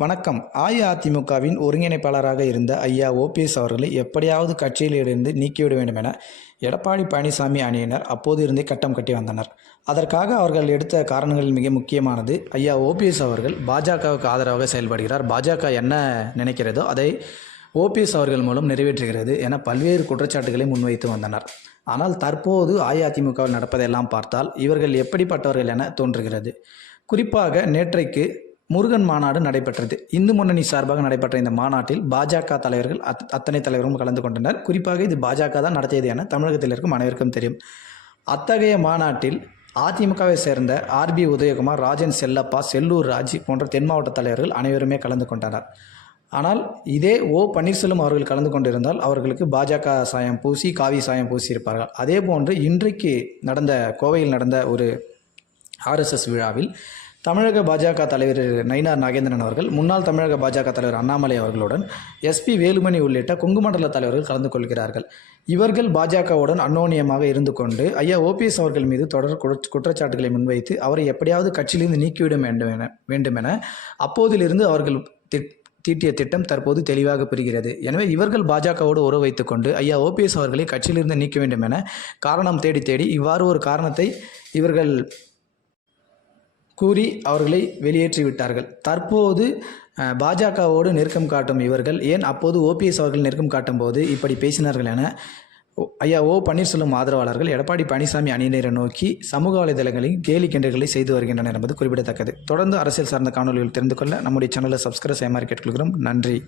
வணக்கம். அஇஅதிமுகவின் ஒருங்கிணைப்பாளராக இருந்த ஐயா ஓபிஎஸ் அவர்களை எப்படியாவது கட்சியிலிருந்து நீக்கிவிட வேண்டும் என எடப்பாடி பழனிசாமி அணியினர் அப்போது இருந்தே கட்டம் கட்டி வந்தனர். அதற்காக அவர்கள் எடுத்த காரணங்களில் மிக முக்கியமானது. ஐயா ஓபிஎஸ் அவர்கள் பாஜகவுக்கு ஆதரவாக செயல்படுகிறார். பாஜக என்ன நினைக்கிறதோ அதை ஓபிஎஸ் அவர்கள் மூலம் நிறைவேற்றுகிறது என பல்வேறு குற்றச்சாட்டுகளை முன்வைத்து வந்தனர். ஆனால் தற்போது அஇஅதிமுகவில் நடப்பதையெல்லாம் பார்த்தால் இவர்கள் எப்படிப்பட்டவர்கள் என தோன்றுகிறது. குறிப்பாக நேற்றைக்கு முருகன் மாநாடு நடைபெற்றது. இந்து முன்னணி சார்பாக நடைபெற்ற இந்த மாநாட்டில் பாஜக தலைவர்கள் அத் அத்தனை தலைவரும் கலந்து கொண்டனர். குறிப்பாக இது பாஜக தான் நடத்தியது என தமிழகத்தில் இருக்கும் அனைவருக்கும் தெரியும். அத்தகைய மாநாட்டில் அதிமுகவை சேர்ந்த ஆர்பி உதயகுமார் ராஜன் செல்லப்பா செல்லூர் ராஜ் போன்ற தென் மாவட்ட தலைவர்கள் அனைவருமே கலந்து கொண்டனர். ஆனால் இதே ஓ பன்னீர்செல்வம் அவர்கள் கலந்து கொண்டிருந்தால் அவர்களுக்கு பாஜக சாயம் பூசி காவி சாயம் பூசி இருப்பார்கள் அதே போன்று இன்றைக்கு நடந்த கோவையில் நடந்த ஒரு ஆர்எஸ்எஸ் விழாவில் தமிழக பாஜக தலைவர் நயினார் நாகேந்திரன் அவர்கள் முன்னாள் தமிழக பாஜக தலைவர் அண்ணாமலை அவர்களுடன் எஸ்பி வேலுமணி உள்ளிட்ட கொங்கு மண்டல தலைவர்கள் கலந்து கொள்கிறார்கள். இவர்கள் பாஜகவுடன் அன்னோனியமாக இருந்து கொண்டு ஐயா ஓபிஎஸ் அவர்கள் மீது தொடர் குற்ற- குற்றச்சாட்டுகளை முன்வைத்து அவரை எப்படியாவது கட்சியிலிருந்து நீக்கிவிட வேண்டும் என வேண்டுமென அப்போதிலிருந்து அவர்கள் திட்- தீட்டிய திட்டம் தற்போது தெளிவாக புரிகிறது. எனவே இவர்கள் பாஜகவோடு உறவு வைத்துக்கொண்டு ஐயா ஓபிஎஸ் அவர்களை கட்சியிலிருந்து நீக்க வேண்டும் என காரணம் தேடி தேடி இவ்வாறு ஒரு காரணத்தை இவர்கள் கூறி அவர்களை வெளியேற்றி விட்டார்கள் தற்போது பாஜகவோடு நெருக்கம் காட்டும் இவர்கள் ஏன் அப்போது ஓபிஎஸ் அவர்கள் நெருக்கம் காட்டும் போது இப்படி பேசினார்கள் என ஐயா ஓ பன்னீர்செல்வம் ஆதரவாளர்கள் எடப்பாடி பழனிசாமி அணியினரை நோக்கி சமூக வலைதளங்களில் கேலி கிண்டல்களை செய்து வருகின்றனர் என்பது குறிப்பிடத்தக்கது. தொடர்ந்து அரசியல் சார்ந்த காணொலிகள் தெரிந்து கொள்ள நம்முடைய சேனலை சப்ஸ்கிரைப் செய்யுமாறு கேட்டுக்கொள்கிறோம். நன்றி.